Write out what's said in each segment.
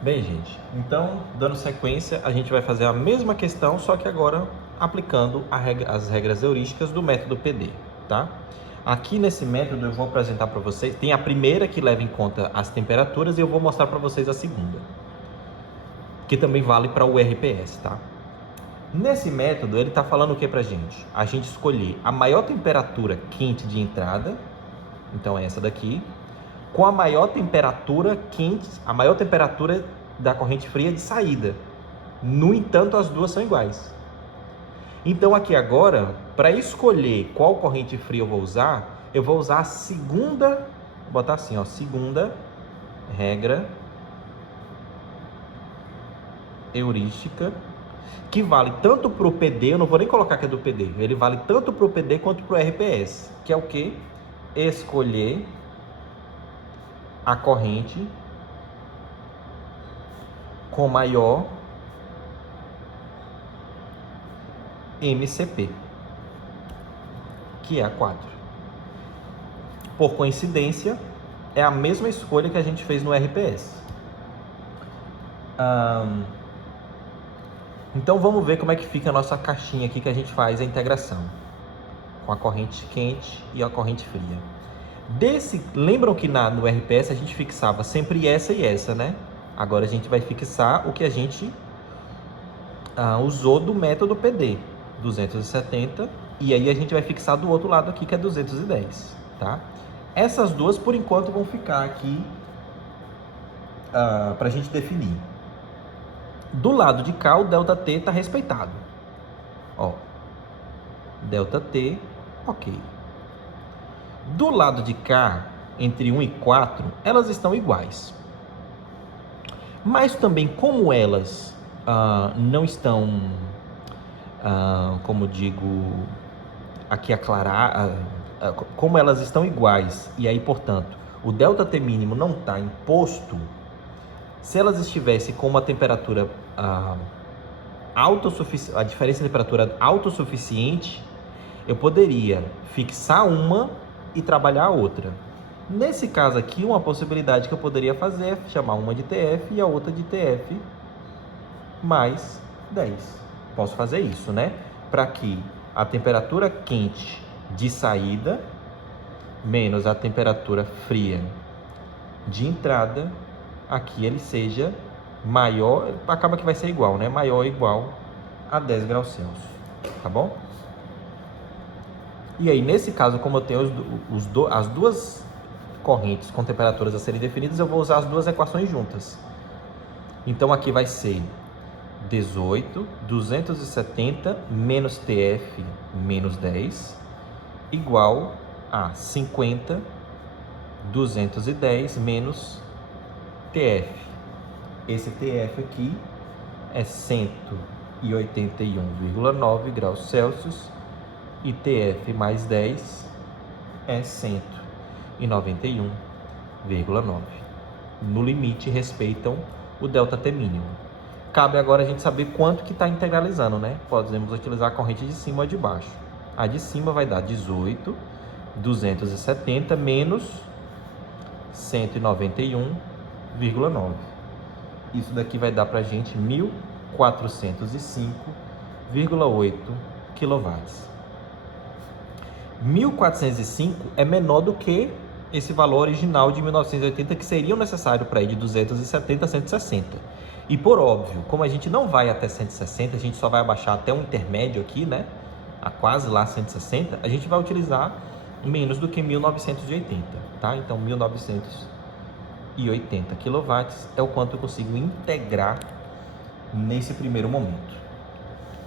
Bem, gente, então, dando sequência, a gente vai fazer a mesma questão, só que agora aplicando as regras heurísticas do método PD, tá? Aqui nesse método eu vou apresentar para vocês, tem a primeira que leva em conta as temperaturas e eu vou mostrar para vocês a segunda, que também vale para o RPS, tá? Nesse método, ele está falando o que para a gente? A gente escolher a maior temperatura quente de entrada, então é essa daqui, com a maior temperatura quente, a maior temperatura da corrente fria de saída. No entanto, as duas são iguais. Então aqui agora, para escolher qual corrente fria eu vou usar a segunda, vou botar assim, ó, segunda regra heurística, que vale tanto para o PD, eu não vou nem colocar que é do PD, ele vale tanto para o PD quanto para o RPS, que é o que? Escolher a corrente com maior MCP, que é a 4. Por coincidência, é a mesma escolha que a gente fez no RPS. Então vamos ver como é que fica a nossa caixinha aqui que a gente faz a integração com a corrente quente e a corrente fria. Lembram que no RPS a gente fixava sempre essa e essa, né? Agora a gente vai fixar o que a gente usou do método PD, 270, e aí a gente vai fixar do outro lado aqui, que é 210, tá? Essas duas, por enquanto, vão ficar aqui para a gente definir. Do lado de cá, o ΔT está respeitado. Ó, ΔT, ok. Do lado de cá, entre 1 e 4, elas estão iguais. Mas também, como elas não estão, como digo, aqui aclarar, como elas estão iguais, e aí, portanto, o ΔT mínimo não está imposto, se elas estivessem com uma temperatura a diferença de temperatura autossuficiente, eu poderia fixar uma e trabalhar a outra. Nesse caso aqui, uma possibilidade que eu poderia fazer é chamar uma de TF e a outra de TF mais 10. Posso fazer isso, né? Para que a temperatura quente de saída menos a temperatura fria de entrada, aqui ele seja maior, acaba que vai ser igual, né? Maior ou igual a 10 graus Celsius, tá bom? E aí, nesse caso, como eu tenho as duas correntes com temperaturas a serem definidas, eu vou usar as duas equações juntas. Então, aqui vai ser 18, 270 menos TF menos 10, igual a 50, 210 menos TF. Esse TF aqui é 181,9 graus Celsius e TF mais 10 é 191,9. No limite, respeitam o ΔT mínimo. Cabe agora a gente saber quanto que está integralizando, né? Podemos utilizar a corrente de cima ou de baixo. A de cima vai dar 18, 270 menos 191,9. Isso daqui vai dar para a gente 1.405,8 kW. 1.405 é menor do que esse valor original de 1980, que seria necessário para ir de 270 a 160. E por óbvio, como a gente não vai até 160, a gente só vai abaixar até um intermédio aqui, né? A quase lá 160, a gente vai utilizar menos do que 1980, tá? Então 1980 kW é o quanto eu consigo integrar nesse primeiro momento.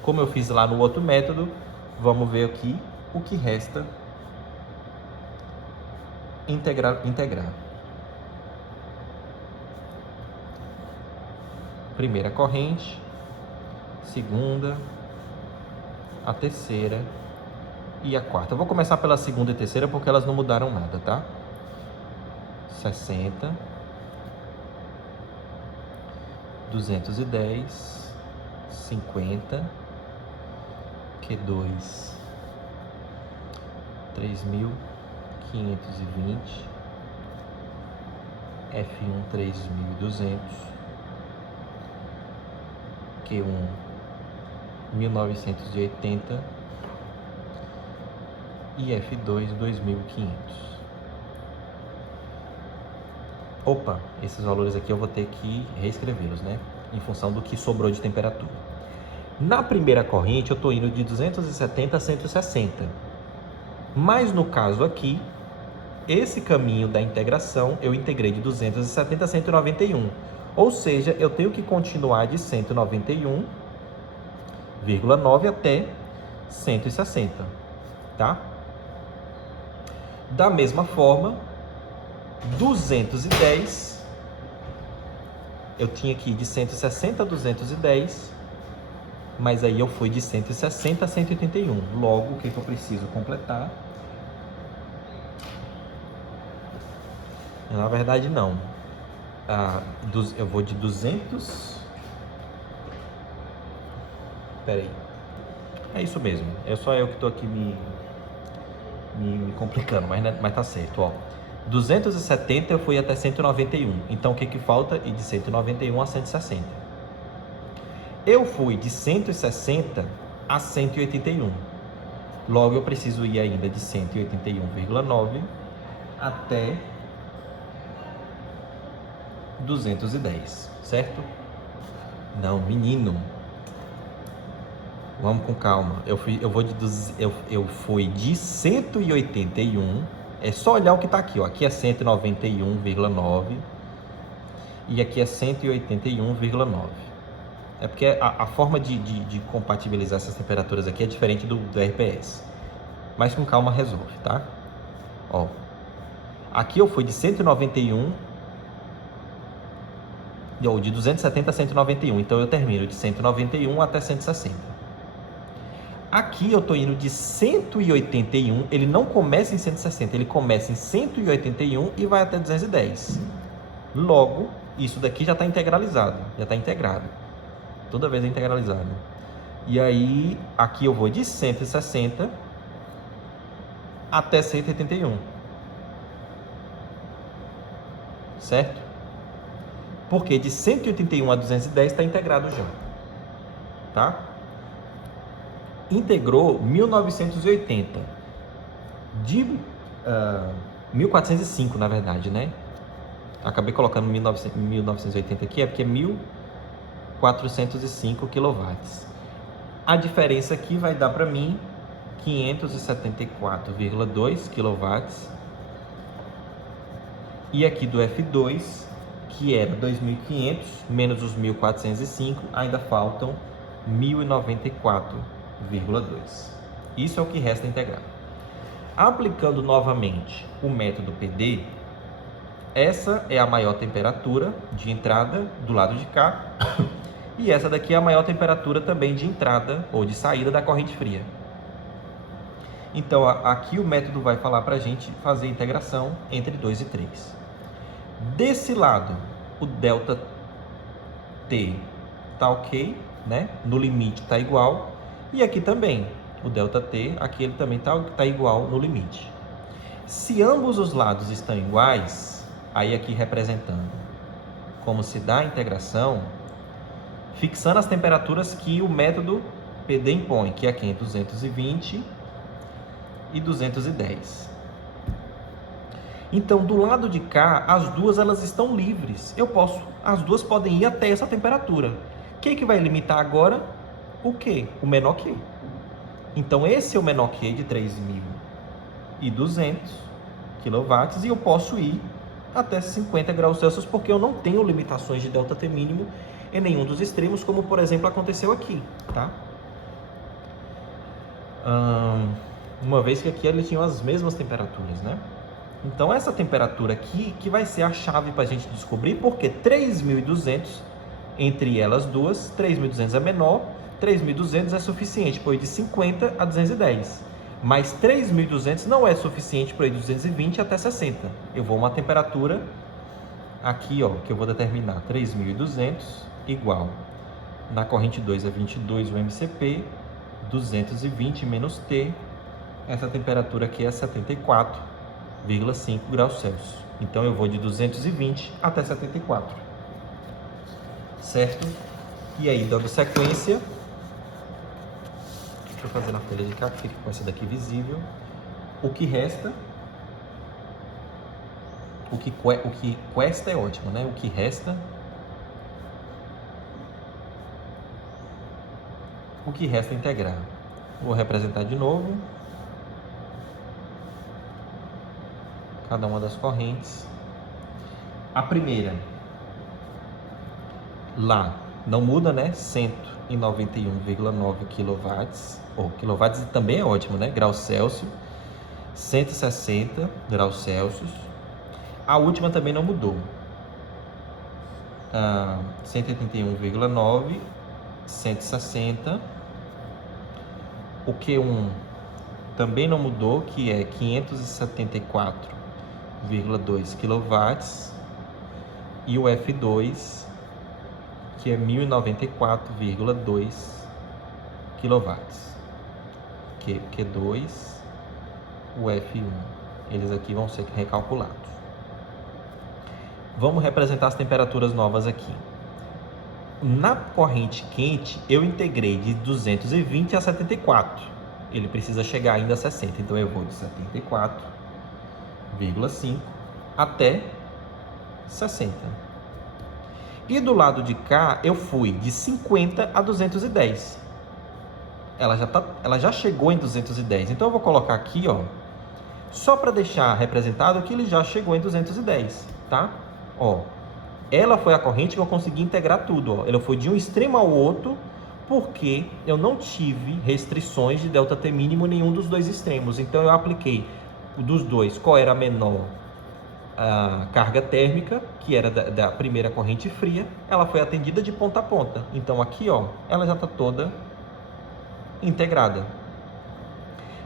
Como eu fiz lá no outro método, vamos ver aqui o que resta integrar. Primeira corrente, segunda, a terceira e a quarta. Eu vou começar pela segunda e terceira porque elas não mudaram nada, tá? 60, 210, 50, Q2, 3.520, F1 3.200, Q1 1980 e F2 2500. Opa, esses valores aqui eu vou ter que reescrevê-los, né? Em função do que sobrou de temperatura. Na primeira corrente eu estou indo de 270 a 160. Mas no caso aqui, esse caminho da integração eu integrei de 270 a 191. Ou seja, eu tenho que continuar de 191,9 até 160, tá? Da mesma forma, 210, eu tinha que ir de 160 a 210, mas aí eu fui de 160 a 181. Logo, o que eu preciso completar? Na verdade, não. Eu vou de 200... Peraí. É isso mesmo. É só eu que estou aqui me complicando, mas tá certo, ó. 270 eu fui até 191. Então, o que falta? Ir de 191 a 160. Eu fui de 160 a 181. Logo, eu preciso ir ainda de 181,9 até 210, certo? Não, menino. Vamos com calma. Eu fui de 181. É só olhar o que está aqui, ó. Aqui é 191,9 e aqui é 181,9. É porque a forma de compatibilizar essas temperaturas aqui é diferente do RPS. Mas com calma resolve, tá? Ó. Aqui eu fui de 191 ou de 270 a 191. Então eu termino de 191 até 160. Aqui eu estou indo de 181, ele não começa em 160, ele começa em 181 e vai até 210. Logo, isso daqui já está integralizado, já está integrado. Toda vez é integralizado. E aí, aqui eu vou de 160 até 181. Certo? Porque de 181 a 210 está integrado já. Tá? Integrou 1980 de 1405, na verdade, né? Acabei colocando 1980 aqui, é porque é 1405 kW. A diferença aqui vai dar para mim 574,2 kW. E aqui do F2, que era 2500 menos os 1405, ainda faltam 1094,2. Isso é o que resta integrar. Aplicando novamente o método PD, essa é a maior temperatura de entrada do lado de cá e essa daqui é a maior temperatura também de entrada ou de saída da corrente fria. Então aqui o método vai falar para a gente fazer a integração entre 2 e 3. Desse lado, o ΔT está ok, né? No limite está igual. E aqui também, o ΔT, aqui ele também está igual no limite. Se ambos os lados estão iguais, aí aqui representando como se dá a integração, fixando as temperaturas que o método PD impõe, que aqui é 220 e 210. Então, do lado de cá, as duas elas estão livres. As duas podem ir até essa temperatura. Quem que vai limitar agora? O Q? O menor Q. Então, esse é o menor Q de 3.200 kW e eu posso ir até 50 graus Celsius porque eu não tenho limitações de ΔT mínimo em nenhum dos extremos, como, por exemplo, aconteceu aqui, tá? Uma vez que aqui eles tinham as mesmas temperaturas, né? Então, essa temperatura aqui que vai ser a chave para a gente descobrir, porque 3.200, entre elas duas, 3.200 é menor, 3.200 é suficiente para ir de 50 a 210. Mas 3.200 não é suficiente para ir de 220 até 60. Eu vou uma temperatura aqui, ó, que eu vou determinar 3.200 igual, na corrente 2 é 22 o MCP, 220 menos T, essa temperatura aqui é 74,5 graus Celsius. Então eu vou de 220 até 74. Certo? E aí, dando sequência, deixa eu fazer na folha de cá, que fica com essa daqui visível. O que resta, o que questa é ótimo, né? O que resta é integrar. Vou representar de novo cada uma das correntes. A primeira, lá, não muda, né? 191,9 kW, ou quilowatts também é ótimo, né? Graus Celsius, 160 graus Celsius. A última também não mudou. 181,9, 160. O Q1 também não mudou, que é 574,2 kW. E o F2, que é 1094,2 kW. Q2, o F1. Eles aqui vão ser recalculados. Vamos representar as temperaturas novas aqui. Na corrente quente, eu integrei de 220 a 74. Ele precisa chegar ainda a 60. Então, eu vou de 74,5 até 60. E do lado de cá, eu fui de 50 a 210. Ela já chegou em 210. Então, eu vou colocar aqui, ó, só para deixar representado que ele já chegou em 210, tá? Ó, ela foi a corrente que eu consegui integrar tudo, ó. Ela foi de um extremo ao outro, porque eu não tive restrições de ΔT mínimo em nenhum dos dois extremos. Então, eu apliquei dos dois qual era a menor carga térmica, que era da primeira corrente fria. Ela foi atendida de ponta a ponta. Então, aqui, ó, ela já está toda integrada.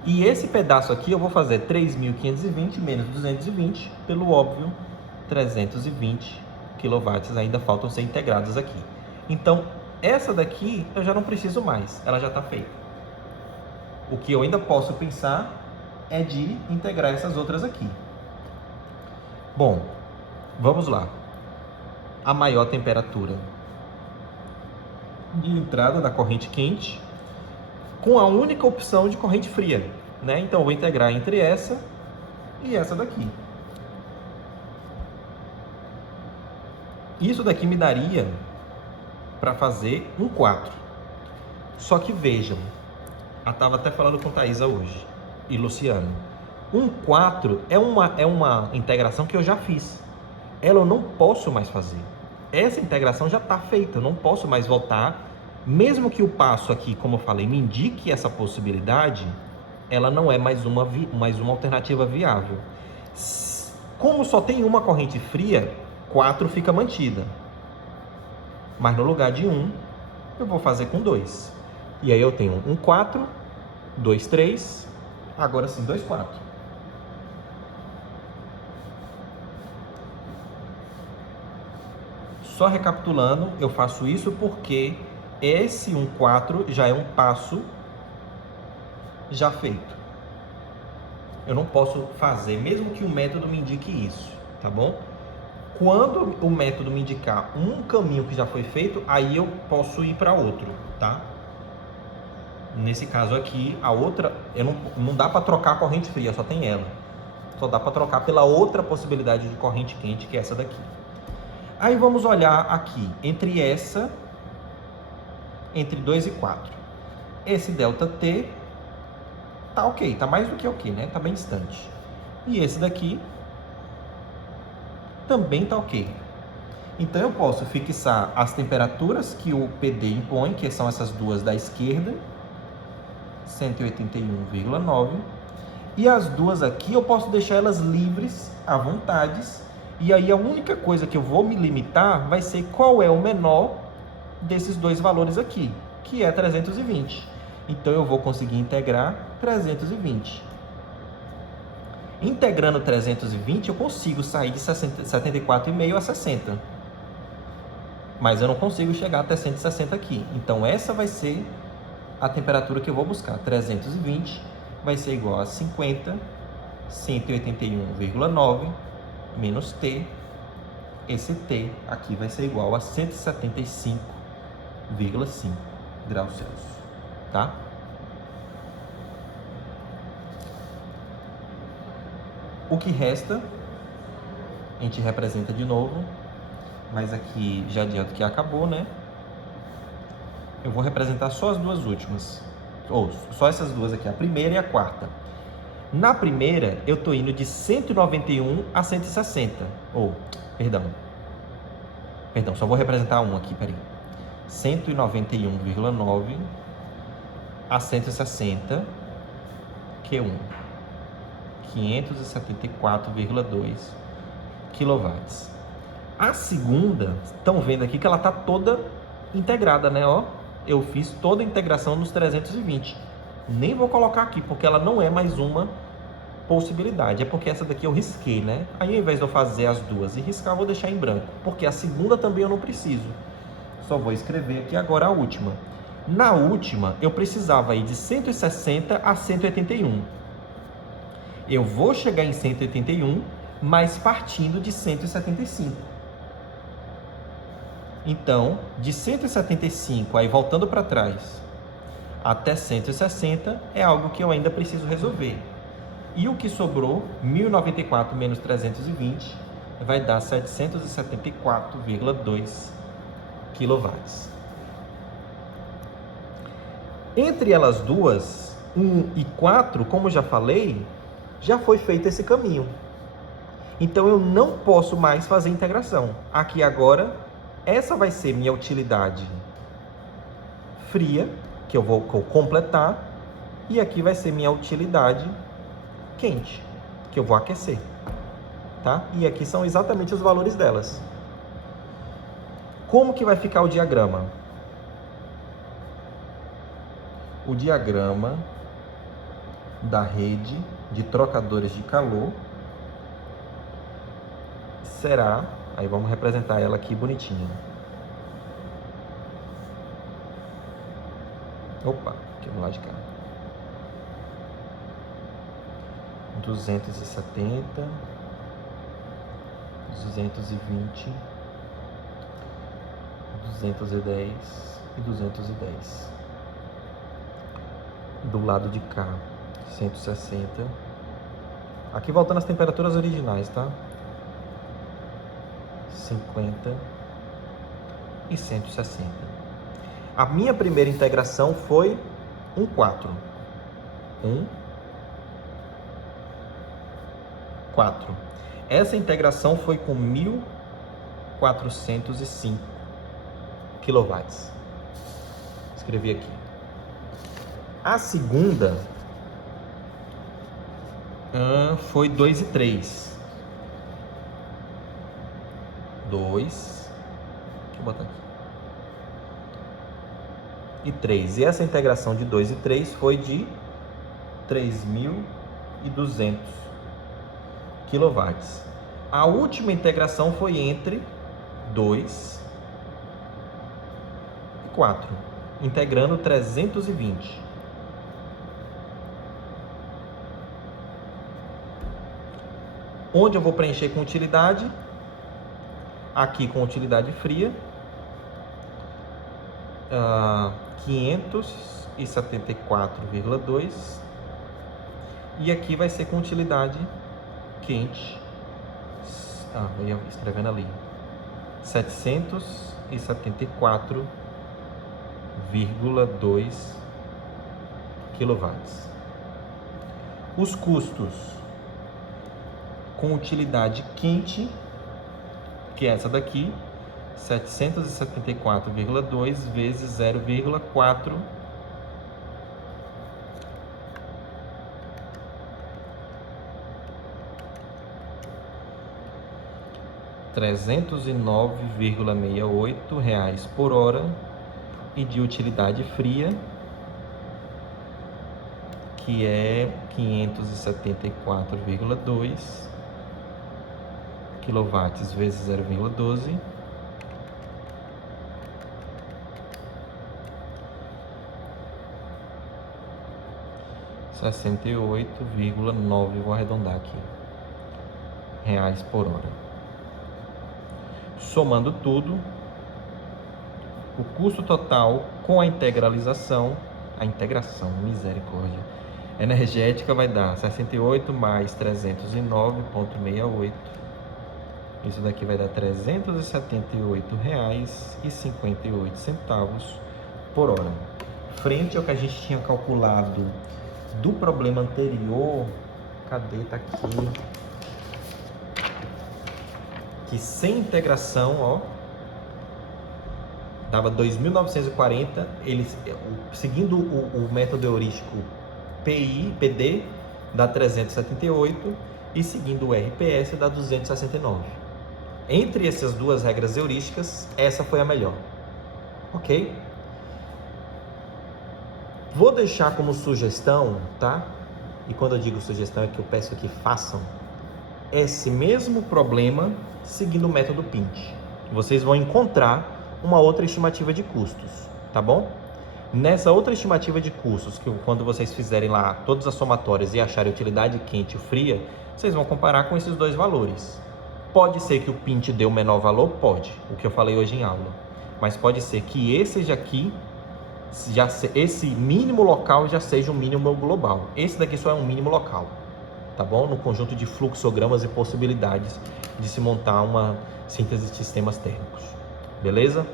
E esse pedaço aqui eu vou fazer 3.520 menos 220 pelo óbvio 320 kW. Ainda faltam ser integrados aqui. Então, essa daqui eu já não preciso mais, ela já está feita. O que eu ainda posso pensar é de integrar essas outras aqui. Bom, vamos lá. A maior temperatura de entrada da corrente quente, com a única opção de corrente fria, né? Então, eu vou integrar entre essa e essa daqui. Isso daqui me daria para fazer um 4. Só que vejam, eu estava até falando com Thaisa hoje e Luciano. Um 4 é uma integração que eu já fiz. Ela eu não posso mais fazer. Essa integração já está feita, eu não posso mais voltar. Mesmo que o passo aqui, como eu falei, me indique essa possibilidade, ela não é mais uma alternativa viável. Como só tem uma corrente fria, 4 fica mantida. Mas no lugar de 1, eu vou fazer com 2. E aí eu tenho um 4, 2, 3, agora sim 2, 4. Só recapitulando, eu faço isso porque esse 1,4 já é um passo já feito. Eu não posso fazer, mesmo que o método me indique isso, tá bom? Quando o método me indicar um caminho que já foi feito, aí eu posso ir para outro, tá? Nesse caso aqui, a outra, não dá para trocar a corrente fria, só tem ela. Só dá para trocar pela outra possibilidade de corrente quente, que é essa daqui. Aí vamos olhar aqui, entre 2 e 4. Esse ΔT tá ok, tá mais do que ok, né? Tá bem distante. E esse daqui também tá ok. Então eu posso fixar as temperaturas que o PD impõe, que são essas duas da esquerda, 181,9. E as duas aqui eu posso deixar elas livres à vontade. E aí a única coisa que eu vou me limitar vai ser qual é o menor desses dois valores aqui, que é 320. Então eu vou conseguir integrar 320. Integrando 320, eu consigo sair de 74,5 a 60. Mas eu não consigo chegar até 160 aqui. Então essa vai ser a temperatura que eu vou buscar. 320 vai ser igual a 50, 181,9 menos T. Esse T aqui vai ser igual a 175 0,5 graus Celsius, tá? O que resta, a gente representa de novo, mas aqui já adianto que acabou, né? Eu vou representar só as duas últimas, ou só essas duas aqui, a primeira e a quarta. Na primeira, eu estou indo de 191 a 160, perdão, só vou representar um aqui, peraí. 191,9 a 160, Q1, 574,2 kW. A segunda, estão vendo aqui que ela está toda integrada, né? Ó, eu fiz toda a integração nos 320. Nem vou colocar aqui, porque ela não é mais uma possibilidade. É porque essa daqui eu risquei, né? Aí, ao invés de eu fazer as duas e riscar, eu vou deixar em branco. Porque a segunda também eu não preciso. Só vou escrever aqui agora a última. Na última, eu precisava ir de 160 a 181. Eu vou chegar em 181, mas partindo de 175. Então, de 175, aí voltando para trás, até 160, é algo que eu ainda preciso resolver. E o que sobrou, 1094 menos 320, vai dar 774,2 kW. Entre elas duas, 1 e 4, como já falei, já foi feito esse caminho. Então eu não posso mais fazer integração. Aqui agora, essa vai ser minha utilidade fria, que eu vou completar, e aqui vai ser minha utilidade quente, que eu vou aquecer, tá? E aqui são exatamente os valores delas. Como que vai ficar o diagrama? O diagrama da rede de trocadores de calor será, aí vamos representar ela aqui bonitinha. Opa, aqui do lado de cá. 270, 220, 210 e 210. Do lado de cá, 160. Aqui voltando às temperaturas originais, tá? 50 e 160. A minha primeira integração foi 4. 4. Essa integração foi com 1405 kW. Escrevi aqui. A segunda foi 2 e 3. 2. Deixa eu botar aqui. E 3. E essa integração de 2 e 3 foi de 3.200 kW. A última integração foi entre 2 e 4, integrando 320. Onde eu vou preencher com utilidade? Aqui com utilidade fria, 574,2, e aqui vai ser com utilidade quente, eu ia escrevendo ali, 774,2 kW. Os custos com utilidade quente, que é essa daqui, 774,2 vezes 0,4 R$309,68 por hora, e de utilidade fria, que é 574,2 kW vezes 0,12, R$68,9, vou arredondar aqui, reais por hora. Somando tudo, O custo total com a integralização, a integração, misericórdia, energética vai dar 68 mais 309,68. Isso daqui vai dar R$ 378,58 por hora. Frente ao que a gente tinha calculado do problema anterior, cadê? Tá aqui. Que sem integração, ó, dava 2.940, seguindo o método heurístico PD, dá 378, e seguindo o RPS, dá 269. Entre essas duas regras heurísticas, essa foi a melhor. Ok? Vou deixar como sugestão, tá? E quando eu digo sugestão é que eu peço que façam esse mesmo problema seguindo o método PINT. Vocês vão encontrar uma outra estimativa de custos, tá bom? Nessa outra estimativa de custos, que quando vocês fizerem lá todas as somatórias e acharem utilidade quente e fria, vocês vão comparar com esses dois valores. Pode ser que o PINT dê o menor valor? Pode, o que eu falei hoje em aula. Mas pode ser que esse aqui, esse mínimo local já seja um mínimo global. Esse daqui só é um mínimo local, tá bom? No conjunto de fluxogramas e possibilidades de se montar uma síntese de sistemas térmicos. Beleza?